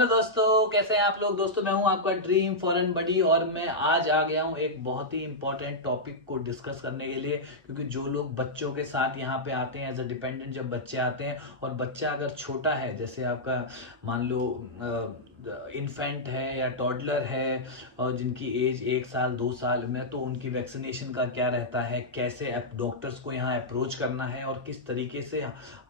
Hello दोस्तों, कैसे हैं आप लोग। दोस्तों मैं हूं आपका ड्रीम फॉरेन बडी और मैं आज आ गया हूं एक बहुत ही इंपॉर्टेंट टॉपिक को डिस्कस करने के लिए। क्योंकि जो लोग बच्चों के साथ यहां पे आते हैं एज अ डिपेंडेंट, जब बच्चे आते हैं और बच्चा अगर छोटा है, जैसे आपका मान लो इन्फेंट है या टॉडलर है और जिनकी एज 1 साल 2 साल में, तो उनकी वैक्सीनेशन का क्या रहता है, कैसे डॉक्टर्स को यहाँ अप्रोच करना है और किस तरीके से।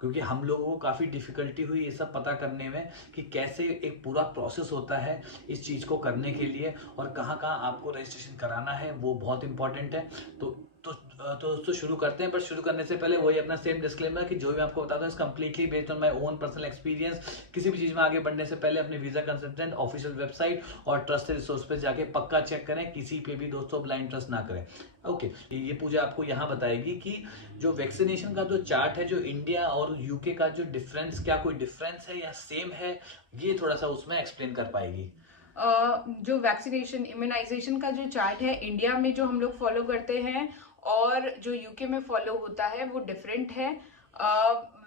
क्योंकि हम लोगों को काफ़ी डिफिकल्टी हुई ये सब पता करने में कि कैसे एक पूरा प्रोसेस होता है इस चीज़ को करने के लिए और कहाँ कहाँ आपको रजिस्ट्रेशन कराना है, वो बहुत इंपॉर्टेंट है। तो दोस्तों शुरू करते हैं। पर शुरू करने से पहले वही अपना सेम डिस्क्लेमर कि जो भी आपको बताता हूँ completely based on my own personal experience. किसी भी चीज़ में आगे बढ़ने से पहले अपने वीज़ा कंसल्टेंट ऑफिशियल वेबसाइट और ट्रस्टेड रिसोर्स पे जाके पक्का चेक करें। किसी पे भी दोस्तों ब्लाइंड ट्रस्ट ना करें। ओके, ये पूजा आपको यहाँ बताएगी कि जो वैक्सीनेशन का जो चार्ट है, जो इंडिया और यूके का जो डिफरेंस, क्या कोई डिफरेंस है या सेम है, ये थोड़ा सा उसमें एक्सप्लेन कर पाएगी। जो वैक्सीनेशन इम्यूनाइजेशन का जो चार्ट है इंडिया में जो हम लोग फॉलो करते हैं और जो यूके में फॉलो होता है वो डिफरेंट है।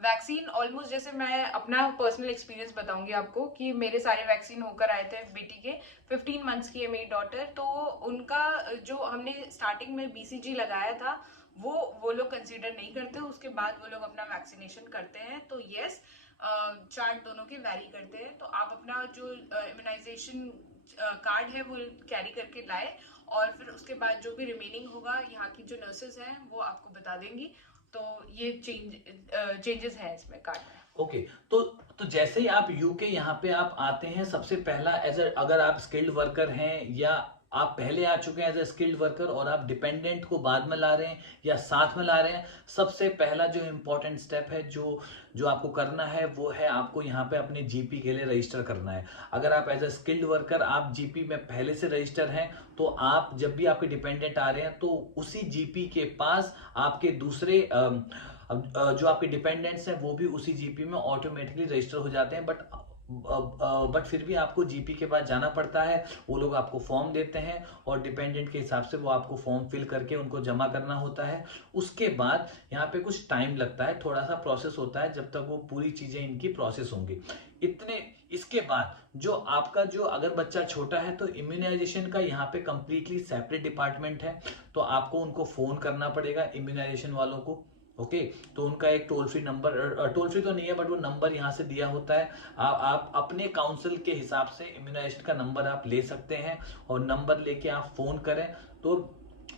वैक्सीन ऑलमोस्ट, जैसे मैं अपना पर्सनल एक्सपीरियंस बताऊंगी आपको कि मेरे सारे वैक्सीन होकर आए थे बेटी के। 15 मंथ्स की है मेरी डॉटर, तो उनका जो हमने स्टार्टिंग में बीसीजी लगाया था वो लोग कंसीडर नहीं करते, उसके बाद वो लोग अपना वैक्सीनेशन करते हैं। तो यस, चार्ट दोनों के वैरी करते हैं। तो आप अपना जो इम्यूनाइजेशन कार्ड है वो कैरी करके लाए और फिर उसके बाद जो भी रिमेनिंग होगा यहाँ की जो नर्सेज हैं वो आपको बता देंगी। तो ये चेंजेस है इसमें कार्ड में। ओके, तो जैसे ही आप यूके यहाँ पे आप आते हैं, सबसे पहला एज अगर आप स्किल्ड वर्कर हैं या आप पहले आ चुके हैं एज ए स्किल्ड वर्कर और आप डिपेंडेंट को बाद में ला रहे हैं या साथ में ला रहे हैं, सबसे पहला जो इम्पोर्टेंट स्टेप है जो जो आपको करना है वो है आपको यहाँ पे अपने जीपी के लिए रजिस्टर करना है। अगर आप एज ए स्किल्ड वर्कर आप जीपी में पहले से रजिस्टर हैं, तो आप जब भी आपके डिपेंडेंट आ रहे हैं तो उसी जीपी के पास आपके दूसरे अब जो आपके डिपेंडेंट्स हैं वो भी उसी जीपी में ऑटोमेटिकली रजिस्टर हो जाते हैं। बट फिर भी आपको जीपी के पास जाना पड़ता है। वो लोग आपको फॉर्म देते हैं और डिपेंडेंट के हिसाब से वो आपको फॉर्म फिल करके उनको जमा करना होता है। उसके बाद यहाँ पे कुछ टाइम लगता है, थोड़ा सा प्रोसेस होता है जब तक वो पूरी चीजें इनकी प्रोसेस होंगी। इतने इसके बाद जो आपका जो अगर बच्चा छोटा है तो इम्यूनाइजेशन का यहाँ पे कंप्लीटली सेपरेट डिपार्टमेंट है। तो आपको उनको फोन करना पड़ेगा इम्यूनाइजेशन वालों को। ओके, तो उनका एक toll free number, toll free तो नहीं है बट वो नंबर यहाँ से दिया होता है। आप अपने काउंसिल के हिसाब से इम्यूनाइजेशन का नंबर आप ले सकते हैं और नंबर लेके आप फोन करें। तो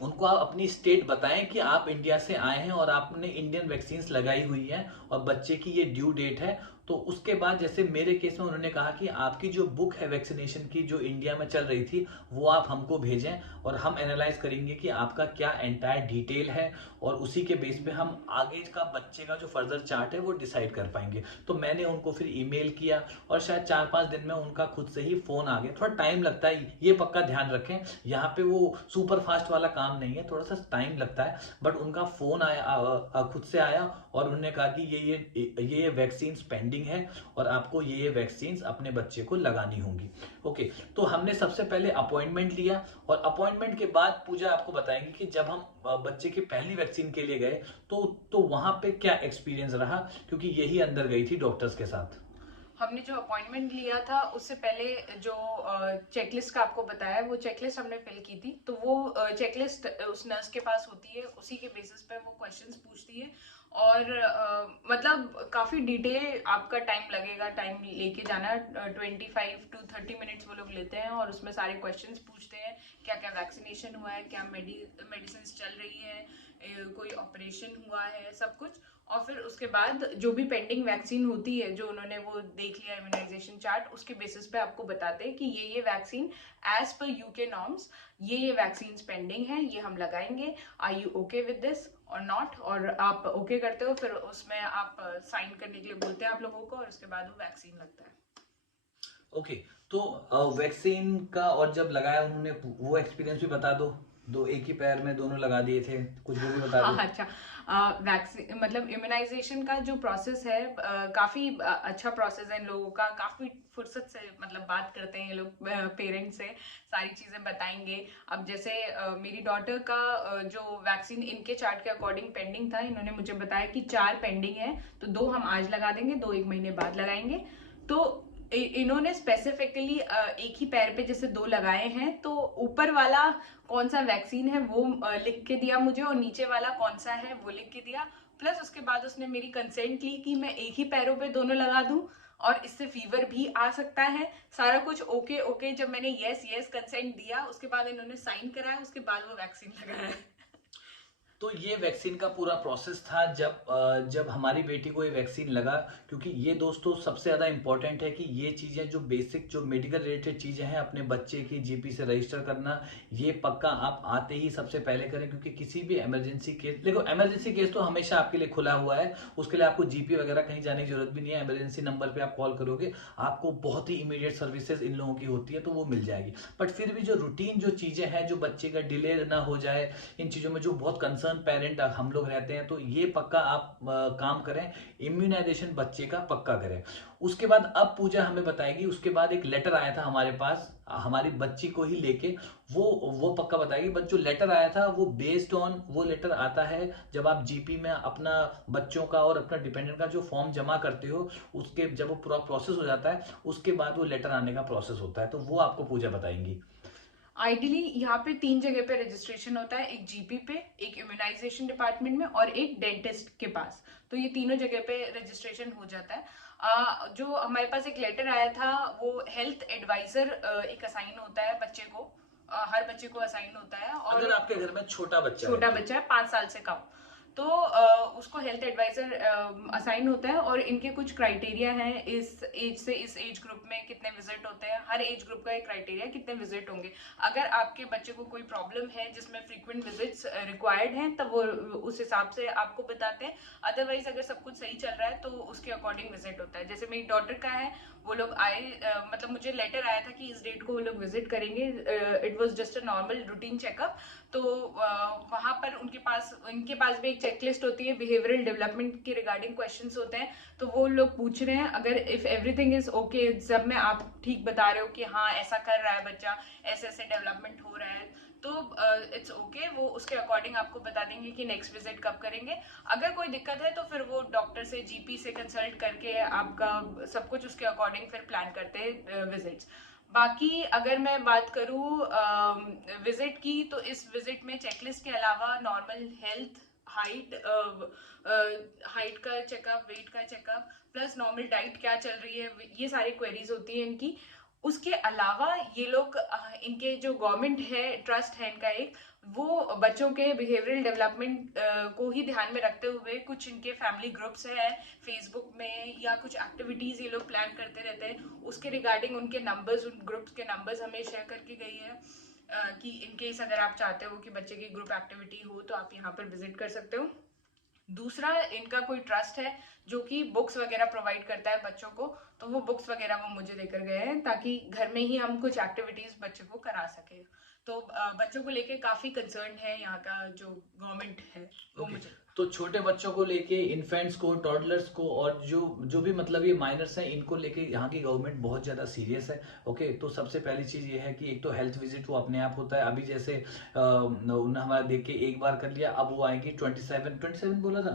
उनको आप अपनी स्टेट बताएं कि आप इंडिया से आए हैं और आपने इंडियन वैक्सीन लगाई हुई है और बच्चे की ये ड्यू डेट है। तो उसके बाद जैसे मेरे केस में उन्होंने कहा कि आपकी जो बुक है वैक्सीनेशन की जो इंडिया में चल रही थी वो आप हमको भेजें और हम एनालाइज करेंगे कि आपका क्या एंटायर डिटेल है और उसी के बेस पे हम आगे का बच्चे का जो फर्दर चार्ट है वो डिसाइड कर पाएंगे। तो मैंने उनको फिर ईमेल किया और शायद 4-5 दिन में उनका खुद से ही फोन आ गया। थोड़ा टाइम लगता है, ये पक्का ध्यान रखें। यहाँ पे वो सुपर फास्ट वाला काम नहीं है, थोड़ा सा टाइम लगता है। बट उनका फोन आया, खुद से आया और उन्होंने कहा कि ये वैक्सीन पेंडिंग है और आपको ये वैक्सीन अपने बच्चे को लगानी होंगी। ओके, तो हमने सबसे पहले अपॉइंटमेंट लिया और अपॉइंटमेंट के बाद पूजा आपको बताएंगे कि जब हम बच्चे की पहली वैक्सीन के लिए गए तो वहां पे क्या एक्सपीरियंस रहा, क्योंकि यही अंदर गई थी डॉक्टर्स के साथ। हमने जो अपॉइंटमेंट लिया था उससे पहले जो चेकलिस्ट का आपको बताया वो चेकलिस्ट हमने फिल की थी। तो वो चेकलिस्ट उस नर्स के पास होती है, उसी के बेसिस पे वो क्वेश्चंस पूछती है और मतलब काफ़ी डिटेल आपका टाइम लगेगा। टाइम लेके जाना 25 to 30 मिनट्स वो लोग लेते हैं और उसमें सारे क्वेश्चंस पूछते हैं। क्या क्या वैक्सीनेशन हुआ है, क्या मेडिसिन चल रही है, कोई ऑपरेशन हुआ है, सब कुछ। और फिर उसके बाद जो भी पेंडिंग वैक्सीन होती है जो उन्होंने वो देख लिया इम्यूनाइजेशन चार्ट, उसके बेसिस पे आपको बताते हैं कि ये vaccine as per UK norms ये वैक्सीन पेंडिंग है, ये हम लगाएंगे। Are you okay with this और नॉट? और आप ओके करते हो फिर उसमें आप साइन करने के लिए बोलते हैं आप लोगों को और उसके बाद वो वैक्सीन लगता है। ओके, तो वैक्सीन का और जब लगाया उन्होंने वो एक्सपीरियंस भी बता दो। दो एक ही पैर में दोनों लगा दिए थे, कुछ वो भी बता हाँ दो। अच्छा, वैक्सीन मतलब इम्यूनाइजेशन का जो प्रोसेस है काफ़ी अच्छा प्रोसेस है इन लोगों का। काफ़ी फुर्सत से मतलब बात करते हैं ये लोग पेरेंट्स से, सारी चीज़ें बताएंगे। अब जैसे मेरी डॉटर का जो वैक्सीन इनके चार्ट के अकॉर्डिंग पेंडिंग था, इन्होंने मुझे बताया कि 4 पेंडिंग है, तो 2 हम आज लगा देंगे, 2 1 महीने बाद लगाएंगे। तो इन्होंने स्पेसिफिकली एक ही पैर पे जैसे 2 लगाए हैं, तो ऊपर वाला कौन सा वैक्सीन है वो लिख के दिया मुझे, और नीचे वाला कौन सा है वो लिख के दिया। प्लस उसके बाद उसने मेरी कंसेंट ली कि मैं एक ही पैरों पे दोनों लगा दूं, और इससे फीवर भी आ सकता है। सारा कुछ ओके ओके, जब मैंने यस यस कंसेंट दिया, उसके बाद इन्होंने साइन कराया, उसके बाद वो वैक्सीन लगाया। तो ये वैक्सीन का पूरा प्रोसेस था जब हमारी बेटी को ये वैक्सीन लगा, क्योंकि ये दोस्तों सबसे ज़्यादा इंपॉर्टेंट है कि ये चीज़ें जो बेसिक जो मेडिकल रिलेटेड चीज़ें हैं अपने बच्चे की जीपी से रजिस्टर करना, ये पक्का आप आते ही सबसे पहले करें। क्योंकि किसी भी इमरजेंसी केस, देखो इमरजेंसी केस तो हमेशा आपके लिए खुला हुआ है, उसके लिए आपको जीपी वगैरह कहीं जाने की जरूरत भी नहीं है। इमरजेंसी नंबर पर आप कॉल करोगे, आपको बहुत ही इमीडिएट सर्विसेज इन लोगों की होती है, तो वो मिल जाएगी। बट फिर भी जो रूटीन जो चीज़ें हैं, जो बच्चे का डिले ना हो जाए, इन चीज़ों में जो बहुत कंसर्न पेरेंट हम लोग रहते हैं, तो ये पक्का आप काम करें, इम्यूनाइजेशन बच्चे का पक्का करें। उसके बाद अब पूजा हमें बताएगी, उसके बाद एक लेटर आया था हमारे पास हमारी बच्ची को ही लेके, वो पक्का बताएगी। बट जो लेटर आया था वो बेस्ड ऑन, वो लेटर आता है जब आप जीपी में अपना बच्चों का और अपना डिपेंडेंट का जो फॉर्म जमा करते हो, उसके जब वो पूरा प्रोसेस हो जाता है, उसके बाद वो लेटर आने का प्रोसेस होता है, तो वो आपको पूजा बताएंगी। आइडियली यहाँ पे 3 जगह पे रजिस्ट्रेशन होता है, एक जीपी पे, एक इम्यूनाइजेशन डिपार्टमेंट में, और एक डेंटिस्ट के पास। तो ये तीनों जगह पे रजिस्ट्रेशन हो जाता है। जो हमारे पास एक लेटर आया था, वो हेल्थ एडवाइजर एक असाइन होता है बच्चे को, हर बच्चे को असाइन होता है। और अगर आपके घर में छोटा बच्चा है 5 साल से कम, तो उसको हेल्थ एडवाइजर असाइन होता है, और इनके कुछ क्राइटेरिया हैं, इस एज से इस एज ग्रुप में कितने विजिट होते हैं, हर एज ग्रुप का एक क्राइटेरिया कितने विजिट होंगे। अगर आपके बच्चे को कोई प्रॉब्लम है जिसमें फ्रीक्वेंट विजिट्स रिक्वायर्ड हैं, तब वो उस हिसाब से आपको बताते हैं। अदरवाइज अगर सब कुछ सही चल रहा है तो उसके अकॉर्डिंग विजिट होता है। जैसे मेरी डॉटर का है, वो लोग आए, मतलब मुझे लेटर आया था कि इस डेट को वो लोग विजिट करेंगे। It was just a normal routine checkup. तो वहां पर इनके पास भी एक चेकलिस्ट होती है, बिहेवियरल डेवलपमेंट के रिगार्डिंग क्वेश्चंस होते हैं। तो वो लोग पूछ रहे हैं, अगर इफ एवरीथिंग इज ओके, जब में आप ठीक बता रहे हो कि हाँ ऐसा कर रहा है बच्चा, ऐसे ऐसे डेवलपमेंट हो रहा है, तो इट्स ओके, वो उसके अकॉर्डिंग आपको बता देंगे कि नेक्स्ट विजिट कब करेंगे। अगर कोई दिक्कत है तो फिर वो डॉक्टर से, जीपी से कंसल्ट करके आपका सब कुछ उसके अकॉर्डिंग फिर प्लान करते हैं विजिट्स। बाकी अगर मैं बात करूँ विजिट की, तो इस विजिट में चेकलिस्ट के अलावा नॉर्मल हेल्थ, हाइट हाइट का चेकअप, वेट का चेकअप, प्लस नॉर्मल डाइट क्या चल रही है, ये सारी क्वेरीज होती है इनकी। उसके अलावा ये लोग इनके जो गवर्नमेंट है, ट्रस्ट है इनका एक, वो बच्चों के बिहेवियरल डेवलपमेंट को ही ध्यान में रखते हुए कुछ इनके फैमिली ग्रुप्स हैं फेसबुक में, या कुछ एक्टिविटीज ये लोग प्लान करते रहते हैं। उसके रिगार्डिंग उनके नंबर्स, उन ग्रुप्स के नंबर्स हमें शेयर करके गई है कि इन केस अगर आप चाहते हो कि बच्चे की ग्रुप एक्टिविटी हो, तो आप यहाँ पर विजिट कर सकते हो। दूसरा, इनका कोई ट्रस्ट है जो कि बुक्स वगैरह प्रोवाइड करता है बच्चों को, तो वो बुक्स वगैरह वो मुझे देकर गए हैं, ताकि घर में ही हम कुछ एक्टिविटीज बच्चों को करा सके। तो बच्चों को लेके काफी कंसर्न है यहाँ का जो गवर्नमेंट है, वो मुझे। तो छोटे बच्चों को लेके, इन्फेंट्स को, टॉडलर्स को, और जो भी मतलब ये माइनर्स हैं, इनको लेके यहाँ की गवर्नमेंट बहुत ज़्यादा सीरियस है। ओके, तो सबसे पहली चीज़ ये है कि एक तो हेल्थ विजिट वो अपने आप होता है। अभी जैसे उन्होंने हमारा देख के एक बार कर लिया, अब वो आएंगी 27 बोला था,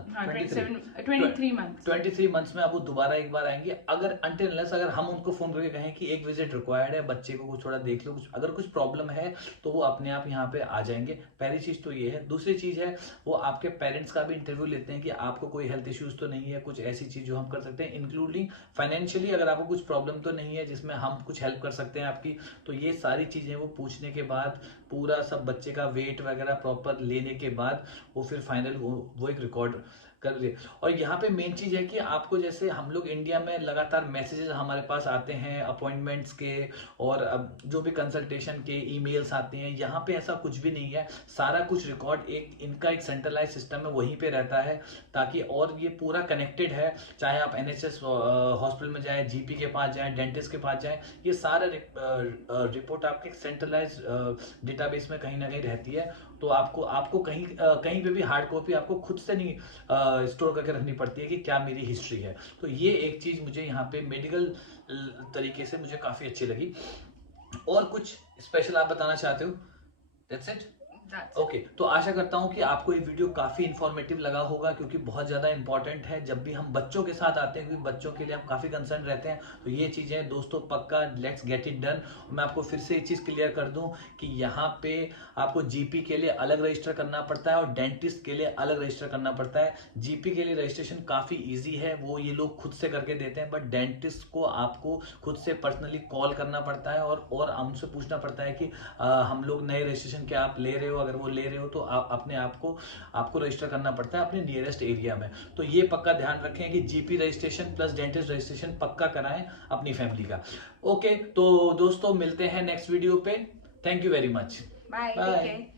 23 मंथ्स में अब वो दोबारा एक बार आएंगे। अगर अगर हम उनको फोन करके कहें कि एक विजिट रिक्वायर्ड है, बच्चे को कुछ थोड़ा देख लो, अगर कुछ प्रॉब्लम है तो वो अपने आप यहाँ पे आ जाएंगे। पहली चीज़ तो ये है। दूसरी चीज़ है, वो आपके पेरेंट्स का भी इंटरव्यू लेते हैं कि आपको कोई हेल्थ इश्यूज तो नहीं है, कुछ ऐसी चीज जो हम कर सकते हैं, इंक्लूडिंग फाइनेंशियली अगर आपको कुछ प्रॉब्लम तो नहीं है जिसमें हम कुछ हेल्प कर सकते हैं आपकी। तो ये सारी चीजें वो पूछने के बाद, पूरा सब बच्चे का वेट वगैरह प्रॉपर लेने के बाद, वो फिर फाइनल वो एक रिकॉर्ड कर रही है। और यहाँ पे मेन चीज है कि आपको, जैसे हम लोग इंडिया में लगातार मैसेजेस हमारे पास आते हैं अपॉइंटमेंट्स के, और अब जो भी कंसल्टेशन के ईमेल्स आते हैं, यहाँ पे ऐसा कुछ भी नहीं है। सारा कुछ रिकॉर्ड इनका एक सेंट्रलाइज सिस्टम है, वहीं पे रहता है, ताकि, और ये पूरा कनेक्टेड है। चाहे आप NHS हॉस्पिटल में जाए, जीपी के पास जाए, डेंटिस्ट के पास जाए, ये सारा रिपोर्ट आपके सेंट्रलाइज डेटाबेस में कहीं ना कहीं रहती है। तो आपको कहीं पे भी हार्ड कॉपी आपको खुद से नहीं स्टोर करके रखनी पड़ती है कि क्या मेरी हिस्ट्री है। तो ये एक चीज मुझे यहाँ पे मेडिकल तरीके से मुझे काफी अच्छी लगी। और कुछ स्पेशल आप बताना चाहते हो? That's it. That's ओके तो आशा करता हूँ कि आपको ये वीडियो काफी इंफॉर्मेटिव लगा होगा, क्योंकि बहुत ज्यादा इंपॉर्टेंट है जब भी हम बच्चों के साथ आते हैं, क्योंकि बच्चों के लिए हम काफी कंसर्न रहते हैं। तो ये चीजें दोस्तों पक्का लेट्स गेट इट डन। मैं आपको फिर से एक चीज क्लियर कर दूं कि यहाँ पे आपको जीपी के लिए अलग रजिस्टर करना पड़ता है और डेंटिस्ट के लिए अलग रजिस्टर करना पड़ता है। जीपी के लिए रजिस्ट्रेशन काफी ईजी है, वो ये लोग खुद से करके देते हैं, बट डेंटिस्ट को आपको खुद से पर्सनली कॉल करना पड़ता है और हमसे पूछना पड़ता है कि हम लोग नए रजिस्ट्रेशन क्या आप ले रहे हो, अगर वो ले रहे हो तो आप अपने आप को आपको रजिस्टर करना पड़ता है अपने नियरेस्ट एरिया में। तो ये पक्का ध्यान रखें कि GP registration plus dentist registration पक्का कराएं अपनी फैमिली का। ओके तो दोस्तों मिलते हैं नेक्स्ट वीडियो पे। Thank you very much. Bye. Take bye. care.